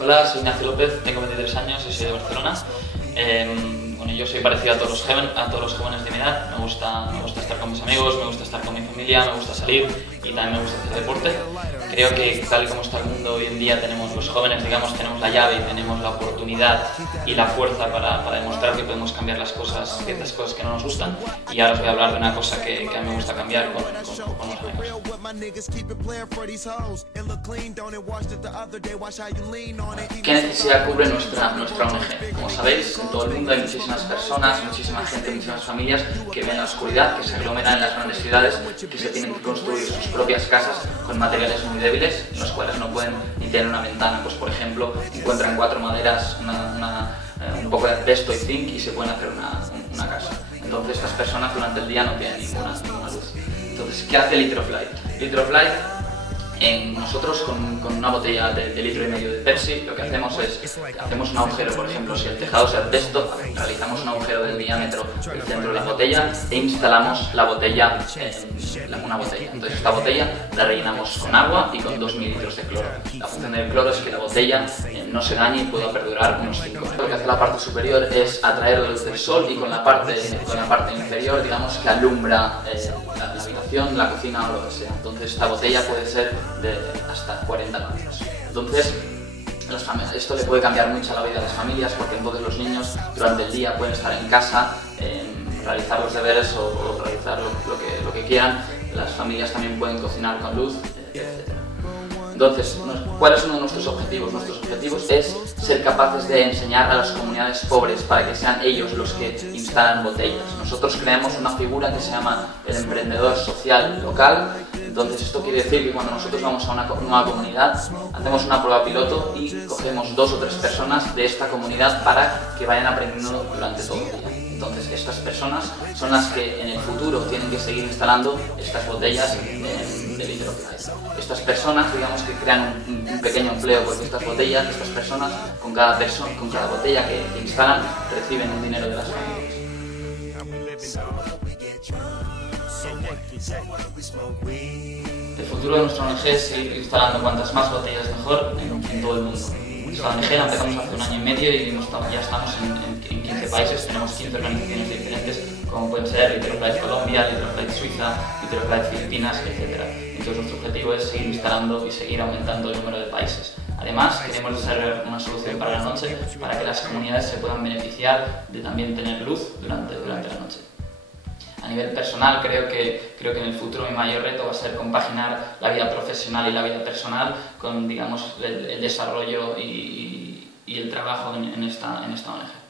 Hola, soy Ignacio López, tengo 23 años y soy de Barcelona. Bueno, yo soy parecido a todos los jóvenes de mi edad. Me gusta estar con mis amigos, me gusta estar con mi familia, me gusta salir y también me gusta hacer deporte. Creo que tal y como está el mundo hoy en día, tenemos los jóvenes, digamos, tenemos la llave y tenemos la oportunidad y la fuerza para demostrar que podemos cambiar las cosas, ciertas cosas que no nos gustan. Y ahora os voy a hablar de una cosa que a mí me gusta cambiar con los amigos. ¿Qué necesidad cubre nuestra ONG? Como sabéis, en todo el mundo hay muchísimas personas, muchísima gente, muchísimas familias que ven la oscuridad, que se aglomeran en las grandes ciudades, que se tienen que construir sus propias casas con materiales muy débiles, en los cuales no pueden ni tener una ventana. Pues por ejemplo, encuentran 4 maderas, un poco de asbesto y zinc y se pueden hacer una casa. Entonces estas personas durante el día no tienen ninguna luz. Entonces, ¿qué hace Liter of Light? Liter of Light, nosotros con una botella de litro y medio de Pepsi, lo que hacemos es, hacemos un agujero, por ejemplo, si el tejado es de asbesto, realizamos un agujero del diámetro del centro de la botella e instalamos la botella en una botella. Entonces esta botella la rellenamos con agua y con 2 mililitros de cloro. La función del cloro es que la botella no se dañe y pueda perdurar unos 5 años. Lo que hace la parte superior es atraer la luz del sol y con la parte inferior, digamos, que alumbra la habitación, la cocina o lo que sea. Entonces esta botella puede ser de hasta 40 litros. Entonces, esto le puede cambiar mucho la vida a las familias, porque entonces los niños durante el día pueden estar en casa, realizar los deberes o realizar lo que quieran. Las familias también pueden cocinar con luz, etc. Entonces, ¿cuál es uno de nuestros objetivos? Nuestros objetivos es ser capaces de enseñar a las comunidades pobres para que sean ellos los que instalan botellas. Nosotros creamos una figura que se llama el emprendedor social local. Entonces esto quiere decir que cuando nosotros vamos a una nueva comunidad, hacemos una prueba piloto y cogemos 2 o 3 personas de esta comunidad para que vayan aprendiendo durante todo el día. Entonces estas personas son las que en el futuro tienen que seguir instalando estas botellas de Liter of Light. Estas personas, digamos, que crean un pequeño empleo, porque estas botellas, estas personas, con cada botella que instalan, reciben un dinero de las familias. El futuro de nuestra ONG es seguir instalando cuantas más botellas mejor en todo el mundo. Nuestra ONG la empezamos hace 1 año y medio y ya estamos en 15 países, tenemos 15 organizaciones diferentes, como pueden ser Liter of Light Colombia, Liter of Light Suiza, Liter of Light Filipinas, etc. Entonces nuestro objetivo es seguir instalando y seguir aumentando el número de países. Además, queremos desarrollar una solución para la noche, para que las comunidades se puedan beneficiar de también tener luz durante la noche. A nivel personal, creo que en el futuro mi mayor reto va a ser compaginar la vida profesional y la vida personal con, digamos, el desarrollo y el trabajo en esta ONG.